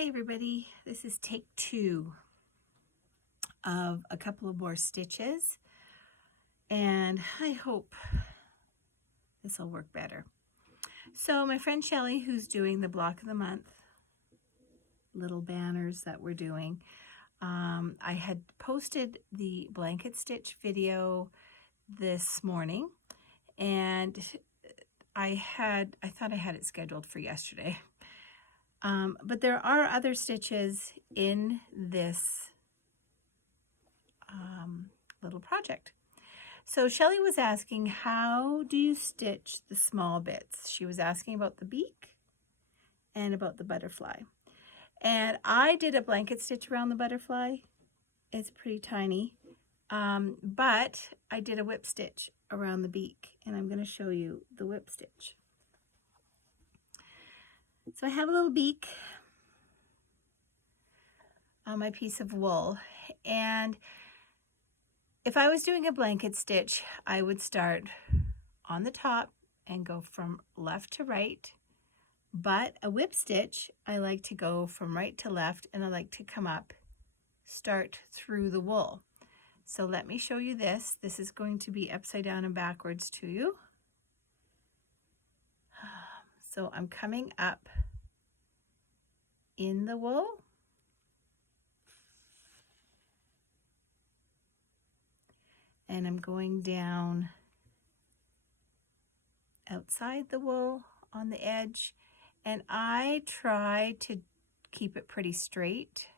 Hi everybody, this is take 2 of a couple of more stitches, and I hope this will work better. So my friend Shelly, who's doing the block of the month little banners that we're doing, I had posted the blanket stitch video this morning, and I thought I had it scheduled for yesterday. But there are other stitches in this little project. So Shelly was asking, how do you stitch the small bits? She was asking about the beak and about the butterfly. And I did a blanket stitch around the butterfly. It's pretty tiny, but I did a whip stitch around the beak, and I'm going to show you the whip stitch. So I have a little beak on my piece of wool, and if I was doing a blanket stitch, I would start on the top and go from left to right. But a whip stitch, I like to go from right to left, and I like to come up, start through the wool. So let me show you this. This is going to be upside down and backwards to you. So I'm coming up in the wool. And I'm going down outside the wool on the edge, and I try to keep it pretty straight.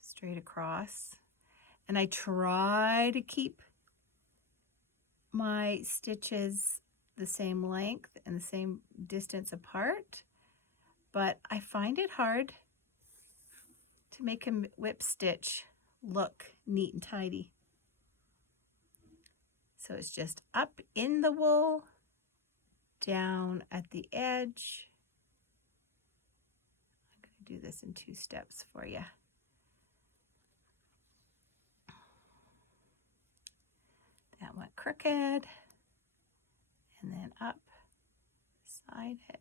Straight across, and I try to keep my stitches the same length and the same distance apart, but I find it hard to make a whip stitch look neat and tidy. So it's just up in the wool, down at the edge. I'm going to do this in 2 steps for you. That went crooked, and then up beside it.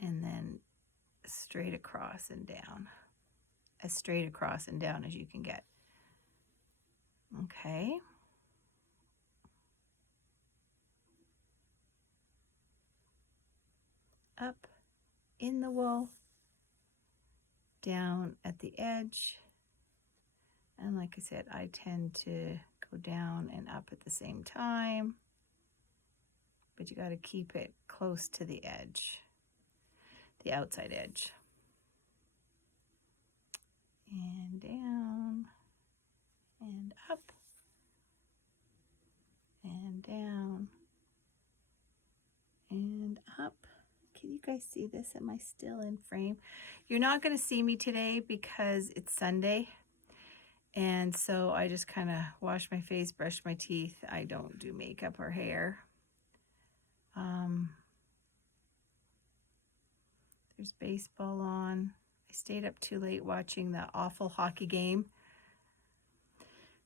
And then straight across and down. As straight across and down as you can get. Okay. Up in the wool, down at the edge, and like I said, I tend to go down and up at the same time, but you got to keep it close to the edge, the outside edge. And down and up and down and up. Can you guys see this? Am I still in frame? You're not going to see me today because it's Sunday, and so I just kind of wash my face, brush my teeth. I don't do makeup or hair. There's baseball on. I stayed up too late watching the awful hockey game.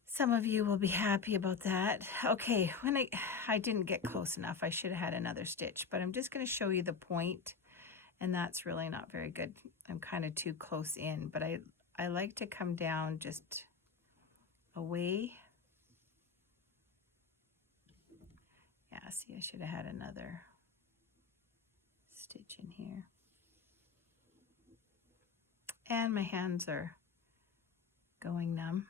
Some of you will be happy about that. Okay, when I didn't get close enough. I should have had another stitch, but I'm just going to show you the point, and that's really not very good. I'm kind of too close in, but I like to come down just away. Yeah, see, I should have had another stitch in here. And my hands are going numb.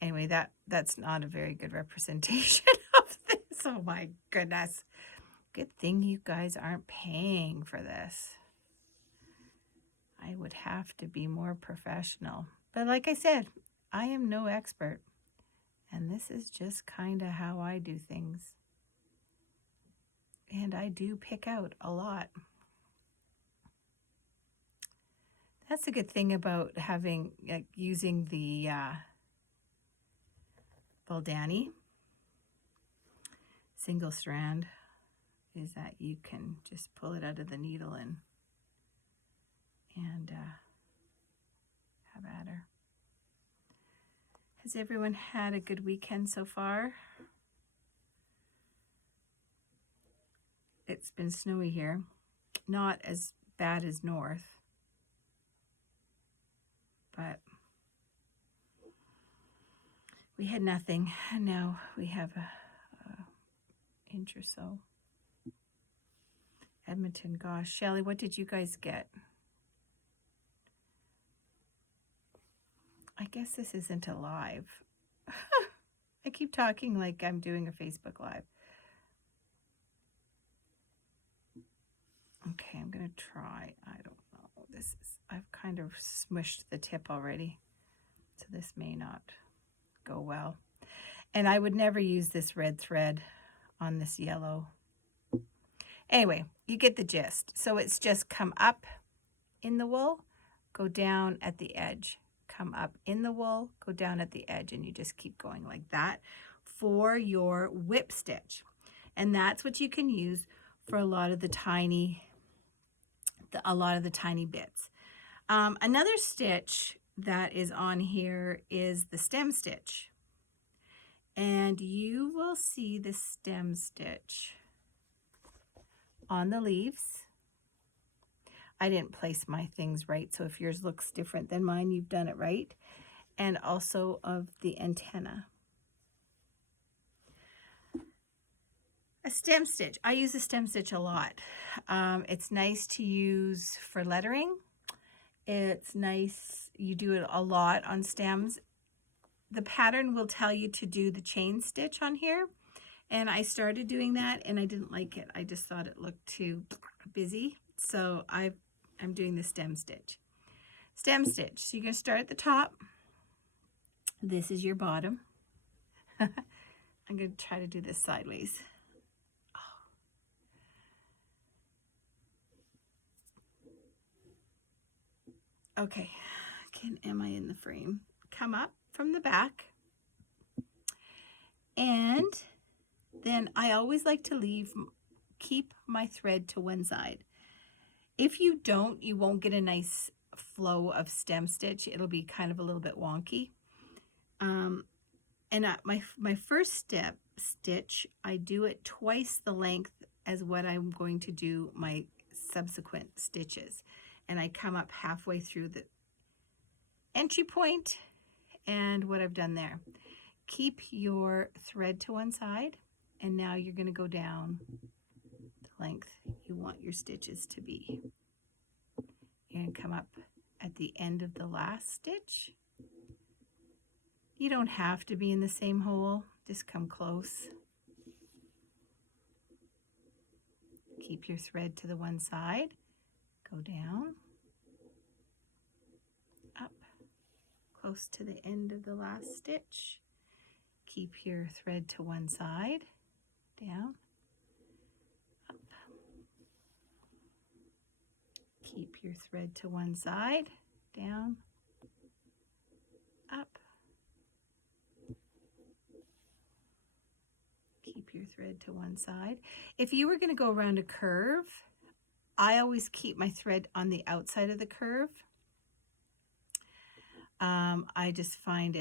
Anyway, that's not a very good representation of this. Oh my goodness. Good thing you guys aren't paying for this. I would have to be more professional. But like I said, I am no expert. And this is just kind of how I do things. And I do pick out a lot. That's a good thing about having, using the Baldani single strand, is that you can just pull it out of the needle and have at her. Has everyone had a good weekend so far? It's been snowy here. Not as bad as north, but we had nothing, and now we have a inch or so. Edmonton, gosh. Shelley, what did you guys get? I guess this isn't a live. I keep talking like I'm doing a Facebook Live. Okay, I'm going to try. I don't know. I've kind of smushed the tip already, so this may not go well. And I would never use this red thread on this yellow. Anyway, you get the gist. So it's just come up in the wool, go down at the edge. Come up in the wool, go down at the edge, and you just keep going like that for your whip stitch. And that's what you can use for a lot of the tiny bits. Another stitch that is on here is the stem stitch. And you will see the stem stitch on the leaves. I didn't place my things right, so if yours looks different than mine, you've done it right. And also of the antenna. A stem stitch. I use a stem stitch a lot. It's nice to use for lettering. It's nice, you do it a lot on stems. The pattern will tell you to do the chain stitch on here. And I started doing that and I didn't like it. I just thought it looked too busy. So I'm doing the stem stitch. Stem stitch. So you're going to start at the top. This is your bottom. I'm going to try to do this sideways. Okay, am I in the frame? Come up from the back. And then I always like to keep my thread to one side. If you don't, you won't get a nice flow of stem stitch. It'll be kind of a little bit wonky. And my first stitch, I do it twice the length as what I'm going to do my subsequent stitches. And I come up halfway through the entry point and what I've done there. Keep your thread to one side, and now you're going to go down the length you want your stitches to be. You're going to come up at the end of the last stitch. You don't have to be in the same hole, just come close. Keep your thread to the one side. Go down, up, close to the end of the last stitch. Keep your thread to one side, down, up. Keep your thread to one side, down, up. Keep your thread to one side. If you were going to go around a curve, I always keep my thread on the outside of the curve. I just find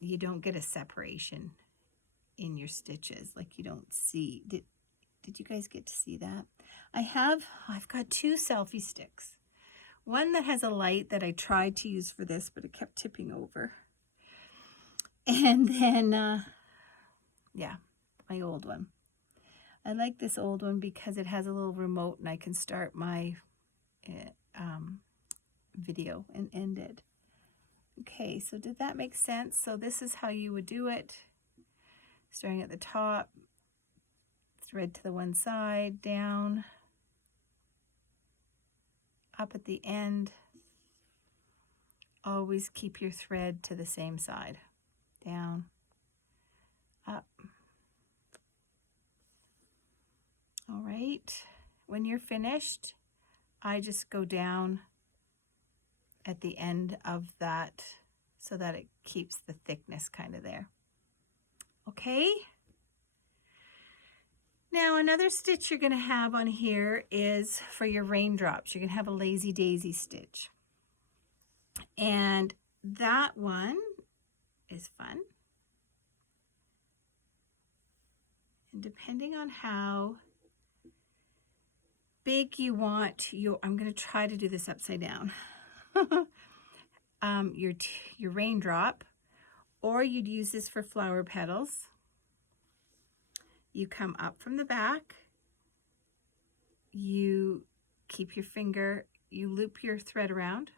you don't get a separation in your stitches, like you don't see. Did you guys get to see that? I've got two selfie sticks. One that has a light that I tried to use for this, but it kept tipping over. And then, yeah. My old one. I like this old one because it has a little remote and I can start my video and end it. Okay, so did that make sense? So this is how you would do it. Starting at the top, thread to the one side, down, up at the end. Always keep your thread to the same side. Down, up. All right, when you're finished, I just go down at the end of that so that it keeps the thickness kind of there. Okay. Now another stitch you're going to have on here is for your raindrops. You're going to have a lazy daisy stitch. And that one is fun. And depending on how big you want I'm going to try to do this upside down. Your raindrop, or you'd use this for flower petals. You come up from the back, you keep your finger, you loop your thread around,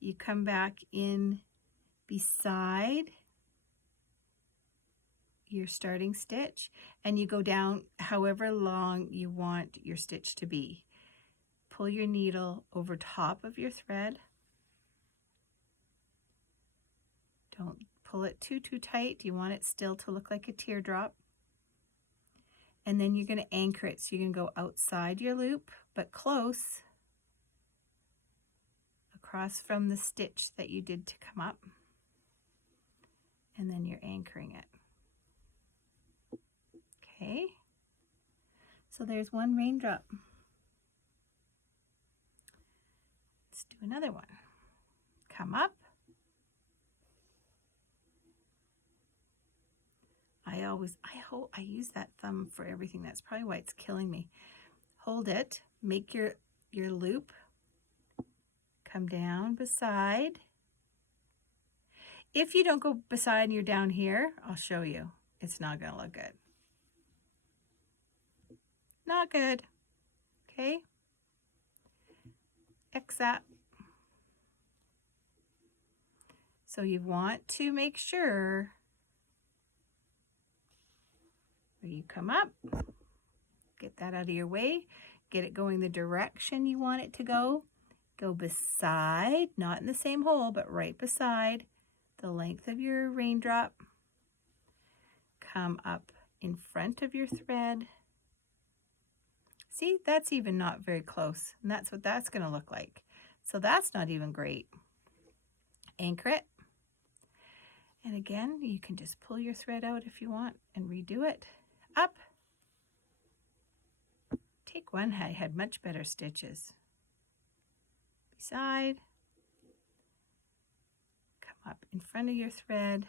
you come back in beside your starting stitch, and you go down however long you want your stitch to be. Pull your needle over top of your thread. Don't pull it too tight. You want it still to look like a teardrop. And then you're going to anchor it. So you're going to go outside your loop, but close, across from the stitch that you did to come up. And then you're anchoring it. Okay. So there's one raindrop. Let's do another one. Come up. I use that thumb for everything. That's probably why it's killing me. Hold it, make your loop, come down beside. If you don't go beside and you're down here, I'll show you. It's not going to look good. Not good. Okay. X that. So you want to make sure where you come up, get that out of your way, get it going the direction you want it to go. Go beside, not in the same hole, but right beside the length of your raindrop. Come up in front of your thread. See, that's even not very close, and that's what that's going to look like. So that's not even great. Anchor it. And again, you can just pull your thread out if you want and redo it. Up. Take one, I had much better stitches. Beside. Come up in front of your thread.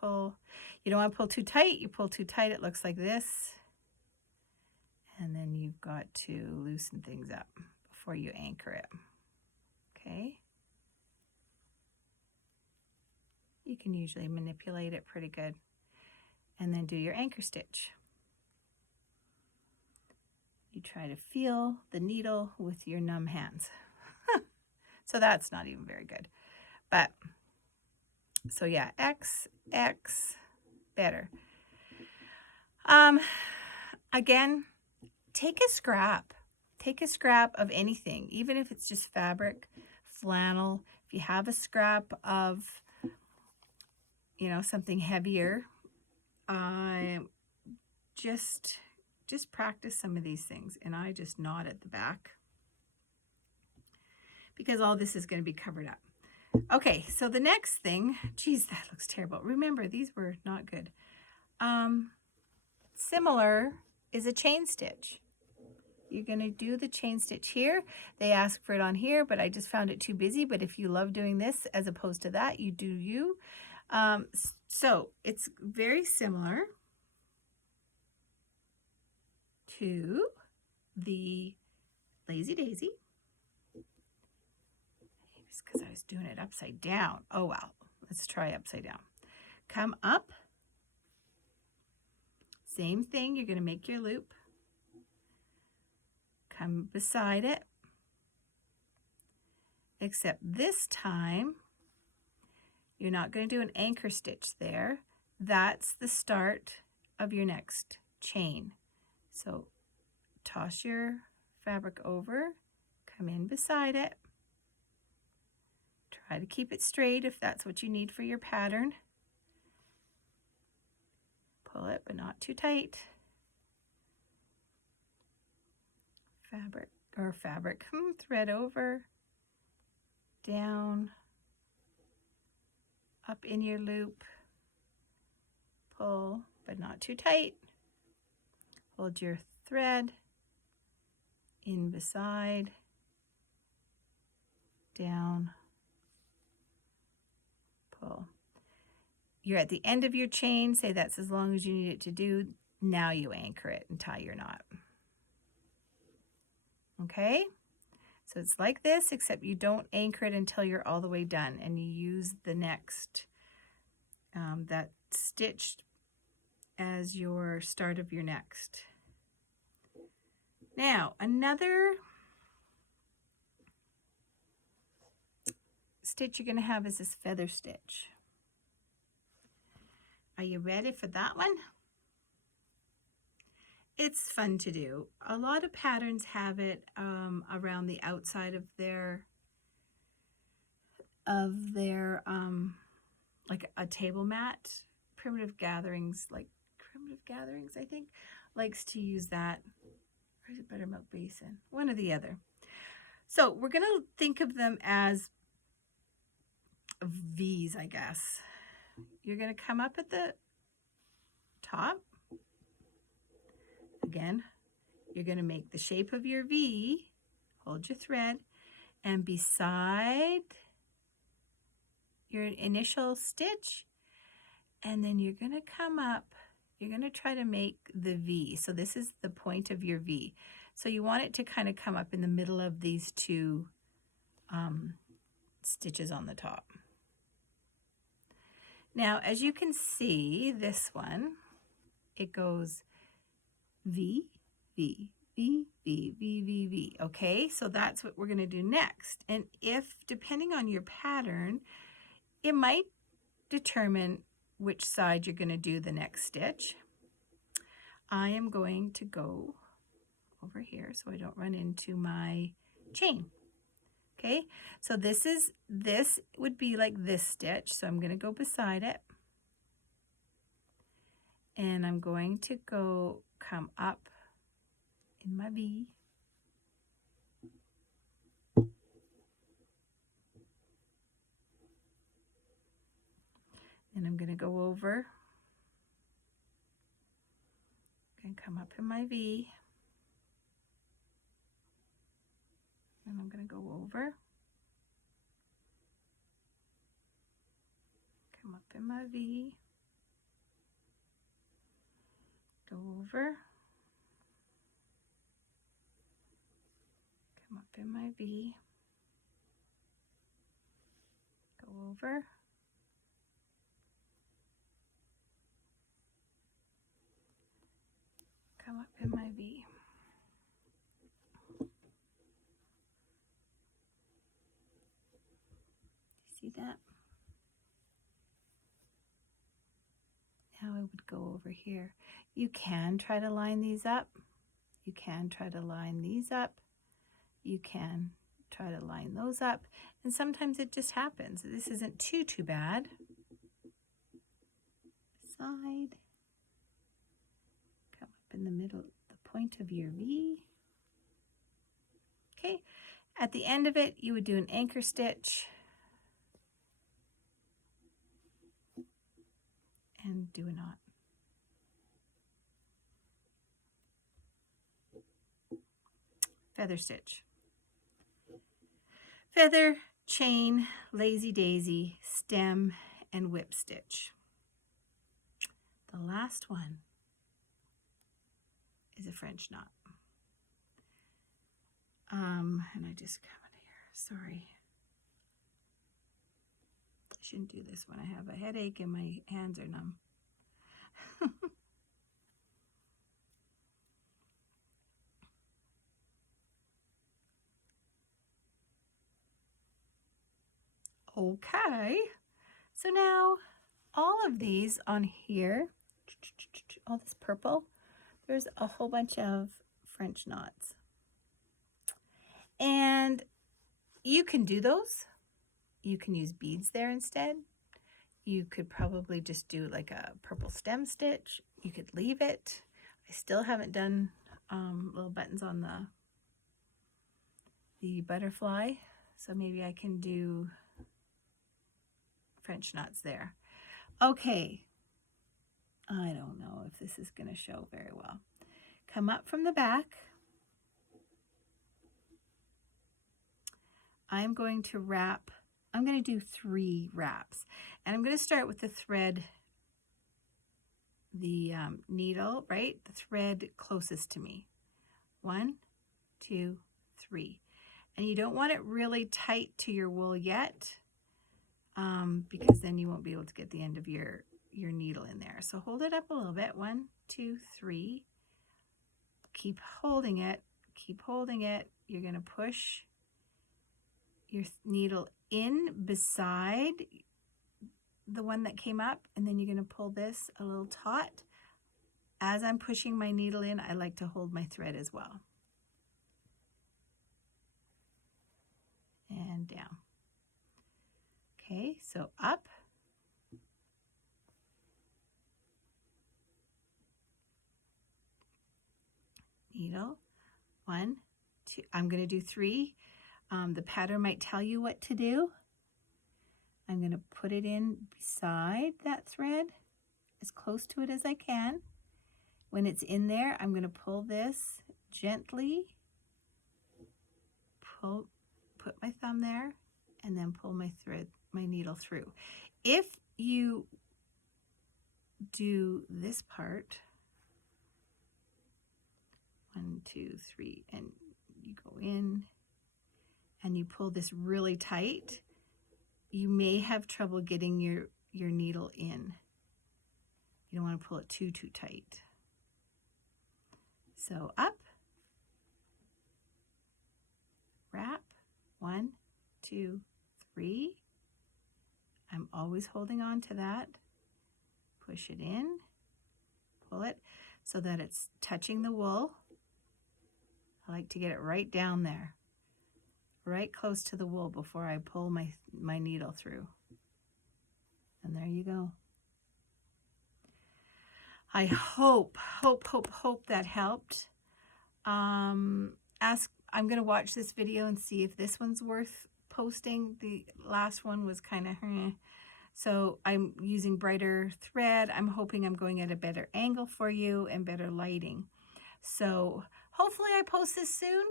Pull. You don't want to pull too tight. You pull too tight, it looks like this. And then you've got to loosen things up before you anchor it. Okay. You can usually manipulate it pretty good. And then do your anchor stitch. You try to feel the needle with your numb hands. So that's not even very good. But, so yeah, X, better. Again, take a scrap. Take a scrap of anything, even if it's just fabric, flannel. If you have a scrap of, you know, something heavier, just practice some of these things. And I just knot at the back because all this is going to be covered up. Okay, so the next thing, geez, that looks terrible. Remember, these were not good. Similar is a chain stitch. You're going to do the chain stitch here. They ask for it on here, but I just found it too busy. But if you love doing this as opposed to that, you do you. So it's very similar to the Lazy Daisy. It's because I was doing it upside down. Oh, well, let's try upside down. Come up. Same thing. You're going to make your loop. Come beside it. Except this time, you're not going to do an anchor stitch there. That's the start of your next chain. So toss your fabric over, come in beside it. Try to keep it straight if that's what you need for your pattern. Pull it, but not too tight. Thread over, down, up in your loop, pull, but not too tight. Hold your thread in beside, down, circle. You're at the end of your chain, say that's as long as you need it to do. Now you anchor it and tie your knot. Okay? So it's like this, except you don't anchor it until you're all the way done, and you use the next, that stitch as your start of your next. Now, another stitch you're going to have is this feather stitch. Are you ready for that one? It's fun to do. A lot of patterns have it around the outside of their like a table mat. Primitive Gatherings, I think, likes to use that. Or is it Buttermilk Basin? One or the other. So we're going to think of them as V's, I guess. You're going to come up at the top. Again, you're going to make the shape of your V, hold your thread, and beside your initial stitch, and then you're going to come up, you're going to try to make the V. So this is the point of your V. So you want it to kind of come up in the middle of these two stitches on the top. Now, as you can see, this one, it goes V, V, V, V, V, V, V. Okay, so that's what we're going to do next. And if, depending on your pattern, it might determine which side you're going to do the next stitch. I am going to go over here so I don't run into my chain. Okay, so this would be like this stitch. So I'm going to go beside it. And I'm going to come up in my V. And I'm going to go over and come up in my V. And I'm going to go over, come up in my V, go over, come up in my V, go over, come up in my V. See that? Now I would go over here. You can try to line these up. You can try to line these up. You can try to line those up. And sometimes it just happens. This isn't too bad. Side. Come up in the middle, the point of your V. Okay. At the end of it, you would do an anchor stitch. And do a knot. Feather stitch. Feather, chain, lazy daisy, stem, and whip stitch. The last one is a French knot. And I just come in here, sorry. I shouldn't do this when I have a headache and my hands are numb. Okay, so now all of these on here, all this purple, there's a whole bunch of French knots. And you can do those. You can use beads there instead. You could probably just do like a purple stem stitch. You could leave it. I still haven't done little buttons on the butterfly, so maybe I can do French knots there. Okay, I don't know if this is going to show very well. Come up from the back. I'm going to wrap I'm going to do 3 wraps, and I'm going to start with the thread, the needle, right? The thread closest to me. 1, 2, 3. And you don't want it really tight to your wool yet, because then you won't be able to get the end of your needle in there. So hold it up a little bit. 1, 2, 3. Keep holding it. Keep holding it. You're going to push your needle in beside the one that came up, and then you're going to pull this a little taut. As I'm pushing my needle in, I like to hold my thread as well. And down. Okay, so up. Needle. 1, 2. I'm going to do 3. The pattern might tell you what to do. I'm going to put it in beside that thread, as close to it as I can. When it's in there, I'm going to pull this gently, put my thumb there, and then pull my needle through. If you do this part, 1, 2, 3, and you go in and you pull this really tight, you may have trouble getting your needle in. You don't want to pull it too tight. So up, wrap, 1, 2, 3. I'm always holding on to that. Push it in, pull it so that it's touching the wool. I like to get it right down there, right close to the wool before I pull my needle through. And there you go. I hope that helped. I'm going to watch this video and see if this one's worth posting. The last one was kind of, so I'm using brighter thread. I'm hoping I'm going at a better angle for you and better lighting. So hopefully I post this soon,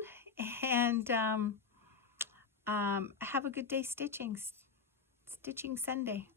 and have a good day stitching Sunday.